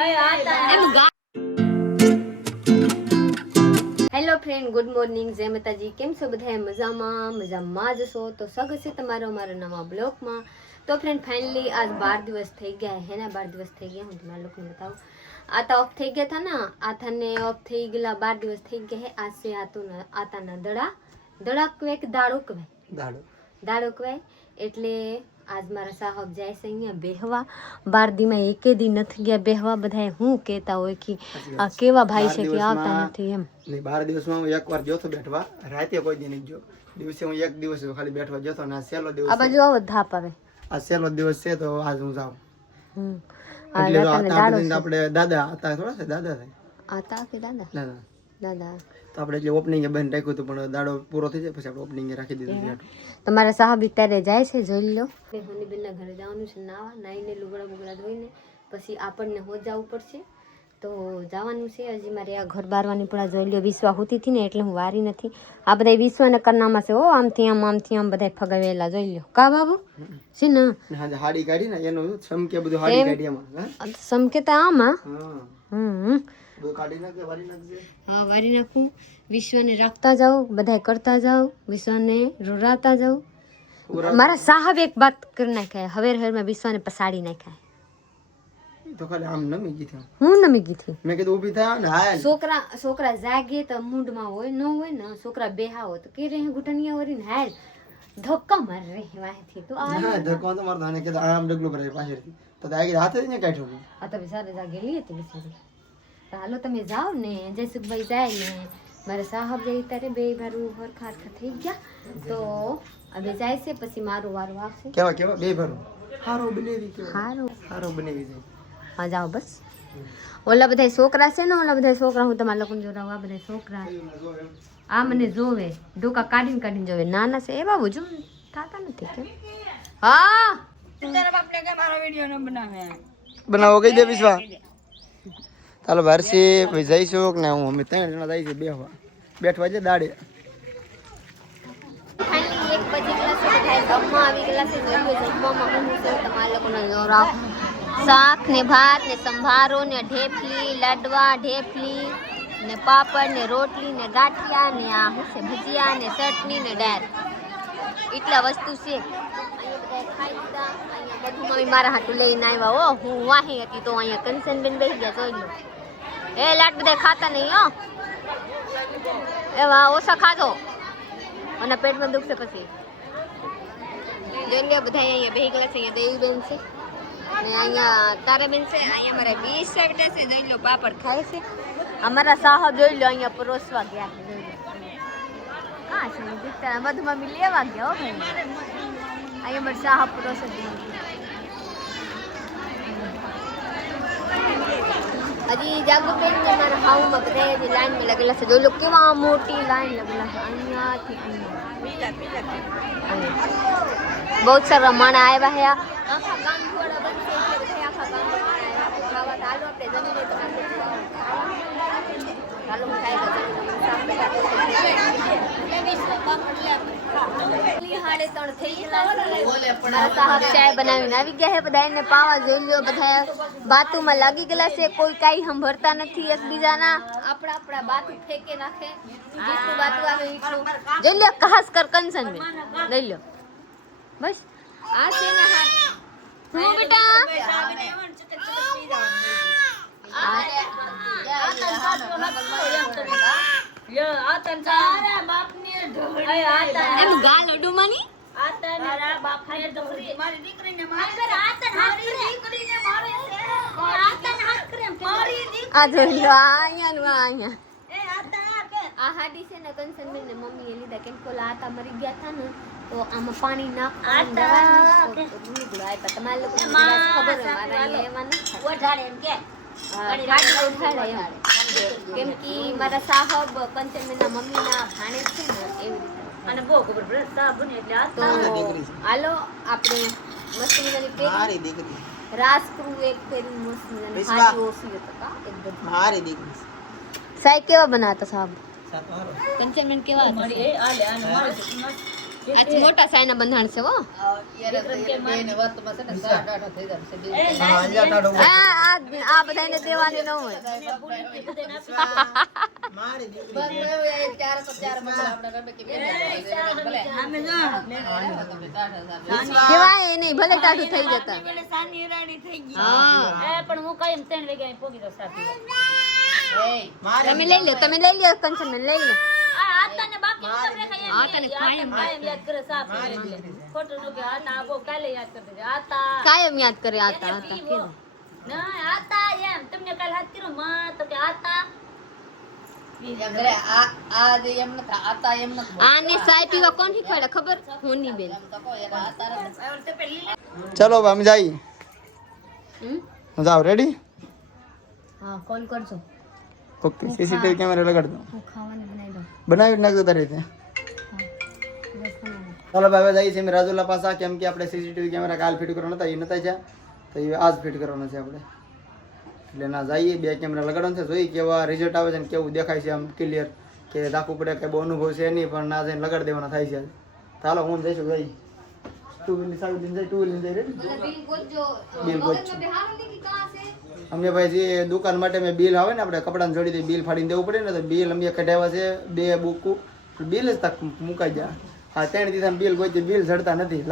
Hello friend, good morning. જય માતાજી. કેમ છો બધા? મજામાં જ છો? તો સ્વાગત છે તમારો અમારા નવા બ્લોગમાં. તો ફ્રેન્ડ ફાઇનલી આજ 12 દિવસ થઈ ગયા હે ને. 12 દિવસ થઈ ગયા. હું તમારા લોકોને બતાવું. આ તો ઓફ થઈ ગયા था ना. આ થાને ઓફ થઈ ગયેલા 12 દિવસ થઈ ગયા હે. आज से આતાના દડા કવે કે દાડો કવે દાડો કવે. એટલે આજ મારા સાહેબ જાય છે અહીંયા બેહવા. 12 દીમાં એકે દી નથી ગયા બેહવા. બધા હું કહેતા હોય કે આ કેવા ભાઈ છે કે આવતા નથી એમ. નહીં, 12 દિવસમાં હું એકવાર ગયો તો બેઠવા. રાતે કોઈ દી નહીં ગયો. દિવસે હું એક દિવસ ખાલી બેઠવા ગયો તો ને આ છેલ્લો દિવસ. આ બાજુ આવો ધાપ આવે. આ છેલ્લો દિવસ છે તો આજ હું જાઉં. આ એટલે દાડો છે. આપણે દાદા હતા, થોડા છે દાદા થાય. આતા કે દાદા દાદા દાદા તો આપણે એટલે ઓપનિંગ બંધ રાખ્યું હતું, પણ દાડો પૂરો થઈ જાય પછી આપણે ઓપનિંગ રાખી દીધું. તમારા સાહેબ અત્યારે જાય છે, જોઈ લો. હનીબેનના ઘરે જવાનું છે નાવા. નાઈને લુગડા બુગડા ધોઈને પછી આપણને હો જવું પડશે. તો જવાનું છે. હજી મારે આ ઘર બારવાની પણ જોઈ લો. વિશ્વા હોતી હતી ને એટલે હું વારી નથી. આ બધા વિશ્વાના કરનામાં છે. ઓ આમથી આમ બધા ફગાવેલા જોઈ લો. કા બાબુ છે ને હાડી કાઢી ને એનું સમકે બધું હાડી કાઢી એમાં સમકે તો આમાં બધું કાઢી નાખે, વારી નાખજે. હા, વારી નાખું. વિશ્વને રાખતા જાઉં, બધા કરતા જાઉં, વિશ્વને રોરાવતા જાઉં. મારા સાહેબ એક વાત કરી નાખાય. હવેર વિશ્વને પસાડી નાખાય. તો ખાલી આમ નમી ગઈ હતી. હું નમી ગઈ હતી. મેં કીધું ઊભી થા ને હાલ. છોકરા જાગે તો મૂડમાં હોય, ન હોય ને છોકરા બેહા હોય તો કે રે ઘૂંટણિયા વરીને હાલ ધક્કા માર રે વાહેથી. તો હા, ધક્કો તો મારતો. આને કીધું આમ ડગલું ભરાય પાછળથી. તો આગળ હાથે જ ને કાઢ્યો. આ તો બિચારે જાગેલી હતી બિચારી. હાલો તમે જાઓ ને. જયસુખભાઈ જાય ને મારા સાહેબ જાય ત્યારે બે મારું હરખા થઈ ગયા. તો હવે જાય છે, પછી મારું વારો આવશે. કેવા બે ભરો હારો બનેવી. હારો બનેવી જાય. હા જાઓ બસ. ઓલા બધા છોકરા છે ને, ઓલા બધા છોકરા હું તમારા લોકોને જોડાવું. આ બધા છોકરા આ મને જોવે, ડોકા કાઢીને જોવે. નાના છે એ બાબુ જો થતા નથી કેમ. હા બનાવો કહી દે વિશ્વા. ચાલો ભારસી ભાઈ જઈશું ને હું અમે 3 જણા જઈશું બેઠવા છે દાડે. ખાલી 1 બજી ગ્લાસ બધા જમવા આવી ગયેલા છે. જોઈએ જમવામાં હું છે તમારા લોકોને જોરાવ. શાક ને ભાત ને સંભારો ને ઢેફલી લાડવા ઢેફલી ને પાપડ ને રોટલી ને ગાંઠિયા ને આ શું છે ભજીયા ને ચટણી ને દાળ. એટલા વસ્તુ છે. અહીંયા બધા ખાઈ લીધા. અહીંયા બધું મમ્મી મારા હાટું લઈને આવ્યા. ઓ હું વાહી હતી તો અહીંયા કંચનબેન બેસી ગયા. જોઈ લો. એ લાટ બધા ખાતા નહીં હો. એવા ઓછા ખાજો અને પેટમાં દુખશે પછી. જોઈ લો બધા અહીંયા બેસી ગયા છે. અહીંયા દેવી બેન છે ને અહીંયા તારાબેન છે. અહીંયા મારા 20 બેટા છે. જોઈ લો પાપડ ખાય છે. અમારા સાહેબ જોઈ લો અહીંયા પરોસવા ગયા છે. જોઈ લો હા છે દીકરા બધું મમ્મી લેવા ગયા હો ભાઈ. અહીંયા મારા સાહેબ પરોસે હજી જાગુબેન ને મારા હાઉમાં બધા હજી લાઈનમાં લાગેલા છે. જોઈ લો કેવા મોટી લાઈન લાગેલા છે. અહીંયાથી અહીંયા બહુ સારા માણા આવ્યા હે. આખા ગામ થોડા બનશે એટલે બધા આખા ગામમાં માણા આવ્યા. ખાવા તો હાલો આપણે જમી લઈએ. ચાલો હું ખાઈ લઉં. 3:30 થઈ ગયા. મારા સાહેબ ચાય બનાવીને આવી ગયા છે. બધા એને પાવા જોઈ લો. બધા બાતુમાં લાગી ગયેલા છે. કોઈ કાંઈ સાંભળતા નથી એકબીજાના. આપણા બાતું ફેંકે નાખે. જેટલું બાતું આવે એટલું જોઈ લો. ખાસ કર કંચન લઈ લો બસ. આ છે ને હું બેટા એમ ગાલ અડુમાની આ જોઈ લો. અહીંયા આ હાડી છે ને કંચનબેન ને મમ્મીએ લીધા. કેમ કે આતા મરી ગયા હતા ને તો આમાં પાણી નાખવાનું તમારા લોકો ખબર હોય. મારા એમાં નથી. કેમ કે મારા સાહેબ કંચનબેનના મમ્મીના ભાણે છે ને એવી રીતે. બહુ ખબર પડે સાહેબ ને એટલે હાલો આપણે મસ્ત મજાની દીકરી રાજકૃ એક ફેરી મસ્ત મજાની હાડી ઓછી હતા એકદમ મારી દીકરી. સાહેબ કેવા બનાવતા સાહેબ? કંચનબેન કેવા હતા? મોટા સાયના બંધાણ છે હો. આ આ બધાને દેવાની ન હોય. કેવાય એ નહીં ભલે ટાઢું થઈ જતા. પણ હું કાયમ 3 વાગે પોગી દો સાથી. તમે લઈ લો કંચન લઈ લો. આતાને બાકી તમને ખાય. આતાને કાયમ યાદ કરે સાફ એટલે. ખોટું ન કે આતા આબો કાલે યાદ કરી દેજો. આતા કાયમ યાદ કરે આતા કીધું. ના આતા એમ તમને કાલ હાથ કર્યો માં તો કે આતા આને ચાય પીવા કોણ શીખવાડે ખબર? હોની બેન. ચલો હવે અમે જઈએ. જાઓ રેડી? હા કોલ કરજો. ઓકે સીસીટીવી કેમેરા લગાડ દો. હું ખાવાનું બનાવી દઉં. બનાવી જ નાખજો તારી રીતે. ચાલો હવે જઈએ છીએ અમે રાજુલા પાસા, કેમ કે આપણે સીસીટીવી કેમેરા કાલ ફિટ કરવાના હતા, એ નતા જ્યાં, તો એ આજ ફિટ કરવાના છે આપણે. એટલે ના જઈએ, 2 કેમેરા લગાડવાના છે, જોઈએ કેવા રિઝલ્ટ આવે છે ને કેવું દેખાય છે આમ ક્લિયર, કે રાખવું પડે કે બહુ અનુભવ છે નહીં, પણ ના જઈને લગાડી દેવાના થાય છે. ચાલો હું જઈશું જઈ 2 વ્હીલની સાવી લઈને જાય, 2 વ્હીલની જાય રેડી. બિલ ગોચજો. અમને ભાઈ જે દુકાન માટે મેં બિલ આવે ને આપણે કપડાની જોડી બિલ ફાડીને દેવું પડે ને, તો બિલ અમે કઢાવ્યા છે 2 બુકું, બિલ જ તક મુકાઈ જાય. હા 3 દિવસ બિલ કોઈ બિલ જડતા નથી,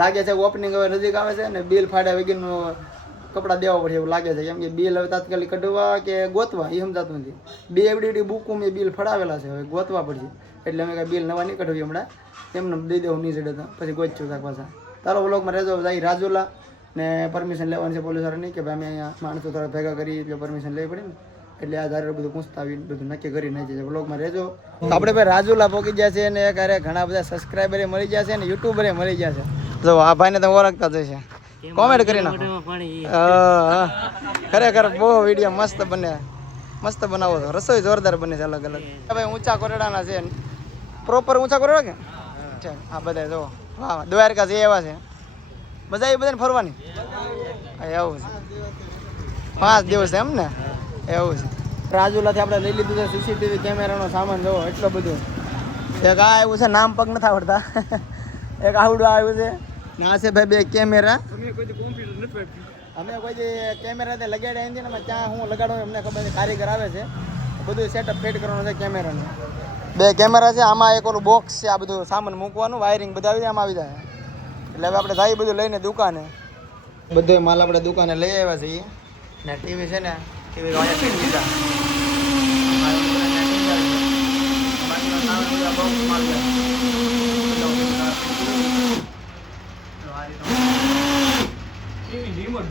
લાગે છે ઓપનિંગ હવે નજીક આવે છે ને બિલ ફાડ્યા વગરનું કપડાં દેવા પડે એવું લાગે છે, કેમ કે બિલ હવે તાત્કાલિક કઢવા કે ગોતવા એ સમજાતું નથી. 2 એવડી બુકું મેં બિલ ફડાવેલા છે, હવે ગોતવા પડશે, એટલે અમે કાંઈ બિલ નવા નહીં કઢવી હમણાં, એમને દઈ દેવું નહીં જડે તો પછી ગોચ્યું કાંક પાછા. ચાલો વ્લોગમાં રહેજો. જઈ રાજુલા ને પરમિશન લેવાની છે પોલીસવાળાની, કે ભાઈ અમે અહીંયા માણસો થોડા ભેગા કરી એટલે પરમિશન લેવી પડે ને, એટલે આ ધારે બધું પૂછતા આવીને બધું નક્કી કરી નાખી છે. વ્લોગમાં રહેજો. આપણે ભાઈ રાજુલા પહોંચી ગયા છે, ને ક્યારે ઘણા બધા સબસ્ક્રાઈબરે મળી ગયા છે ને યુટ્યુબરે મળી ગયા છે. જો આ ભાઈને તમે ઓળખતા જ હશે, કોમેન્ટ કરી નાખો. ખરેખર બહુ વિડીયો મસ્ત બને, મસ્ત બનાવો છો, રસોઈ જોરદાર બને છે અલગ અલગ. ભાઈ ઊંચા કોરેડાના છે, પ્રોપર ઊંચા કોરેડા કે આ બધા જો વાહ દ્વારકા છે એવા છે. મજા આવી બધાને ફરવાની? એવું છે, 5 દિવસ એમ ને? એવું છે. રાજુલાથી આપણે લઈ લીધું છે સીસીટીવી કેમેરાનો સામાન, જોવો એટલો બધું. એક આ આવ્યું છે, નામ પગ નથી આવડતા. એક આવડું આવ્યું છે, ના છે ભાઈ 2 કેમેરા. અમે કોઈ કેમેરા તે લગાડ્યા નથી ને, ત્યાં હું લગાડું અમને ખબર છે, કારીગર આવે છે, બધું સેટઅપ ફિટ કરવાનું છે કેમેરાનું. 2 કેમેરા છે, આમાં એક ઓલું બોક્સ છે, આ બધું સામાન મૂકવાનું, વાયરિંગ બધા આવી જાય, આમાં આવી જાય. એટલે હવે આપણે જઈએ બધું લઈને દુકાને, બધો માલ આપણે દુકાને લઈ આવ્યા છીએ. ને ટીવી છે ને, ટીવી અહીંયા ફિટ દીધા.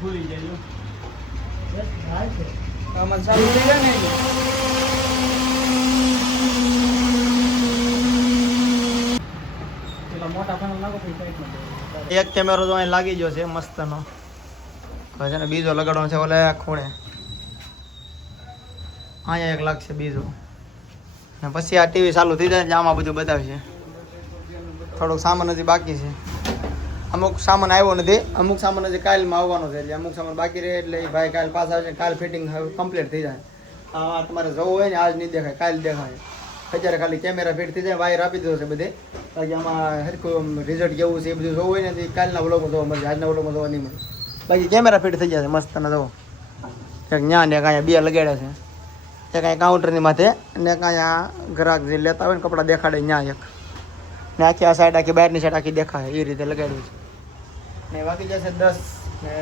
ભૂલી જાય આમાં ચાલુ થઈ જાય ને. એક કેમેરો તો અહીં લાગી ગયો છે મસ્તનો, હવે છે ને બીજો લગાડવાનો છે ઓલે ખૂણે, અહીંયા એક લાગશે બીજો, ને પછી આ ટીવી ચાલુ થઈ જાય એટલે આમાં બધું બતાવશે. થોડોક સામાન હજી બાકી છે, અમુક સામાન આવ્યો નથી, અમુક સામાન હજી કાલમાં આવવાનો છે, એટલે અમુક સામાન બાકી રહે એટલે ભાઈ કાલ પાસ આવશે, કાલ ફિટિંગ કમ્પ્લીટ થઈ જાય. આ તમારે જવું હોય ને આજ નહીં દેખાય, કાલ દેખાય. અત્યારે ખાલી કેમેરા ફિટ થઈ જાય, વાયર આપી દીધો છે બધે, બાકી આમાં હરખું રિઝલ્ટ કેવું છે એ બધું જોવું હોય ને કાલના વ્લોગમાં જોવા મળશે, આજના વ્લોગમાં જોવા નહીં મળે. બાકી કેમેરા ફિટ થઈ જાય મસ્ત ને જવો. એક ન્યા ને કાંઈ 2 લગાડ્યા છે, એક કાંઈ કાઉન્ટરની માથે અને કાંઈ આ ગ્રાહક જે લેતા હોય ને કપડાં દેખાડે ન્યા એક, ને આખી આ સાઈડ આખી બહારની સાઈડ આખી દેખાય એ રીતે લગાડ્યું છે. ને વાગી જશે 10 ને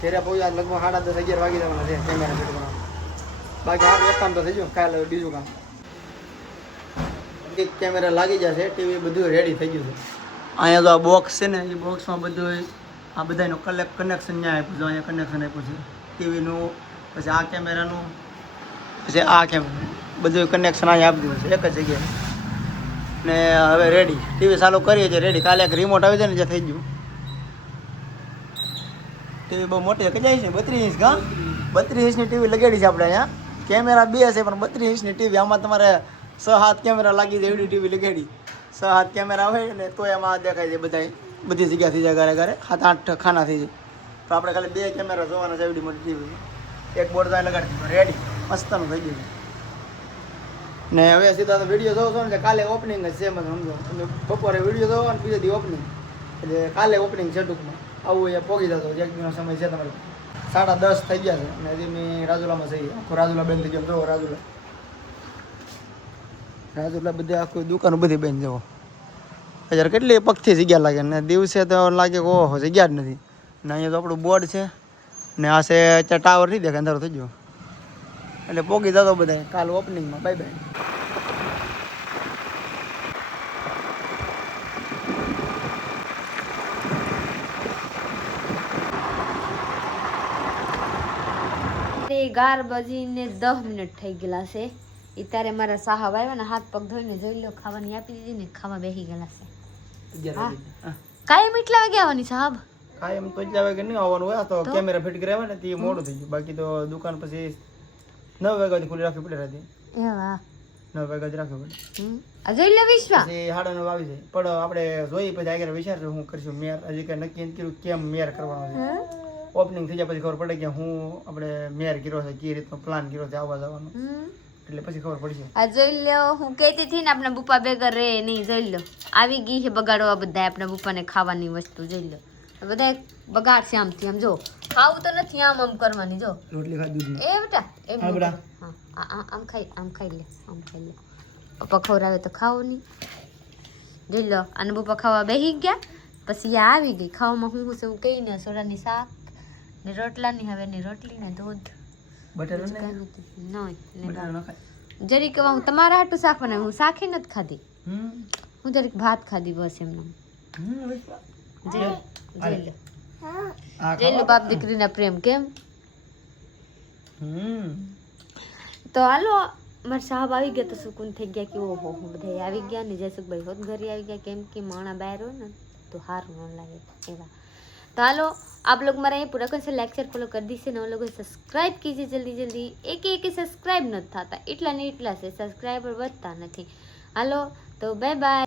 ઘેરે પહોંચ્યા લગભગ 10:30 11 વાગી જવાના છે કેમેરા ફિટ કરવા. બાકી આ એક કામ તો થઈ ગયું, કાલે બીજું કામ. એક કેમેરા લાગી જશે, ટીવી બધું રેડી થઈ ગયું છે. અહીંયા તો આ બોક્સ છે ને, એ બોક્સમાં બધું આ બધાનું કનેક્શન ત્યાં આપ્યું છે, અહીંયા કનેક્શન આપ્યું છે ટીવીનું, પછી આ કેમેરાનું, પછી આ કેમેરા, બધું કનેક્શન અહીંયા આપી દીધું છે એક જ જગ્યાએ. ને હવે રેડી ટીવી ચાલુ કરીએ છીએ રેડી. કાલે એક રિમોટ આવી જાય ને જે થઈ ગયું. ટીવી બહુ મોટી કજાય છે, 32 ઇંચ કા 32 ઇંચની ટીવી લગાડી છે આપણે અહીંયા. કેમેરા 2 છે પણ 32 ઇંચની ટીવી, આમાં તમારે 6-7 કેમેરા લાગી જાય એવડી ટીવી લગાડી. 6-7 કેમેરા હોય ને તો એમાં દેખાય છે બધા, બધી જગ્યા થઈ જાય, ઘરે 7-8 ખાના થઈ જાય. તો આપણે ખાલી 2 કેમેરા જોવાના છે એવડી મોટી ટીવી. એક બોર્ડ તો લગાડી દીધો રેડી, મસ્તનું થઈ ગયું. ને હવે સીધા તો વિડીયો જોવો છો ને, કાલે ઓપનિંગ જ છે, મને સમજો તમે બપોરે વિડીયો જોવો ને બીજો દી ઓપનિંગ, એટલે કાલે ઓપનિંગ છે ટૂંકમાં. આવું એ પોગી જતો, 1 દિનનો સમય છે તમારે. 10:30 થઈ ગયા છે અને હજી મેં રાજુલામાં જઈએ આખું રાજુલા બંધ થઈ ગયો. જો રાજુલા બધી આખું દુકાનો બધી બંધ જવો. અત્યારે કેટલી પગથી જગ્યા લાગે ને દિવસે તો લાગે કે ઓહો જગ્યા જ નથી. ને અહીંયા તો આપણું બોર્ડ છે ને આ છે ત્યાં ટાવર નહીં દેખાય અંધારો થઈ ગયો એટલે પોગી જતો બધા કાલ ઓપનિંગમાં. Bye bye. તે 11 વાગીને 10 મિનિટ થઈ ગયેલા છે. એ ત્યારે મારા સાહેબ આવ્યા ને હાથ પગ ધોઈને જોઈ લો ખાવાની આપી દીધી ને ખાવા બેસી ગયેલા છે. હા. કાયમ એટલા વાગે આવવાની સાહેબ? કાયમ તો એટલા વાગે નહીં આવવાનું હોય. તો કેમેરા ફિટ કરાવ્યા ને તે મોડું થઈ ગયું. બાકી તો દુકાન પછી 9 વાગ્યાથી ખુલ્લી રાખવી પડે રાતે. એવા 9 વાગ્યાથી રાખવી પડે. જોઈ લો વિશ્વા પછી 9:30 આવી જાય પણ આપણે જોઈ પછી આગળ વિચારશું હું કરશું મેયર. હજી કઈ નક્કી નથી કર્યું કેમ મેયર કરવાનો છે. ઓપનિંગ થઈ જાય પછી ખબર પડે કે હું આપણે મેયર કર્યો છે કઈ રીતનો પ્લાન કર્યો છે આવવા જવાનો એટલે પછી ખબર પડશે. આ જોઈ લો હું કહેતી હતી ને આપણા બુપા બેગર રે નહીં જોઈ લો આવી ગઈ છે બગાડવા બધા આપણા બુપાને ખાવાની વસ્તુ જોઈ લો બધા બગાડશે આમથી આમ જો ખાવું તો નથી આમ આમ કરવાની જો રોટલી ખાધી દૂધ એ બેટા એમ હા બેટા. હા આમ ખાઈ લે પપ્પા ખવડાવે તો ખાવો નહીં જોઈ લો અને બુપા ખાવા બેસી ગયા પછી આ આવી ગઈ ખાવામાં હું છે હું કહીને સોડાની શાક ને રોટલાની હવે ની રોટલી ને દૂધ બટર નહીં જરીક હું તમારા હાટું શાક બનાવ્યું હું શાકે નથી ખાધી હું જરીક ભાત ખાધી બસ એમને જોઈ લો બાપ દીકરીના પ્રેમ કેમ. તો હાલો મારા સાહેબ આવી ગયા તો સુકૂન થઈ ગયા કે ઓહો બધા આવી ગયા ને જયસુખભાઈ હોત ઘરે આવી ગયા કેમ કે માણા બહાર હોય ને તો સારું ન લાગે એવા. तो हेलो आप लोग हमारा ये पूरा कौन लेक्चर फॉलो कर दी से नौ लोगों सब्सक्राइब कीजिए जल्दी जल्दी एक सब्सक्राइब नहीं था इटला ने इटला से सब्सक्राइबर बढ़ता नहीं. हेलो तो बाय बाय.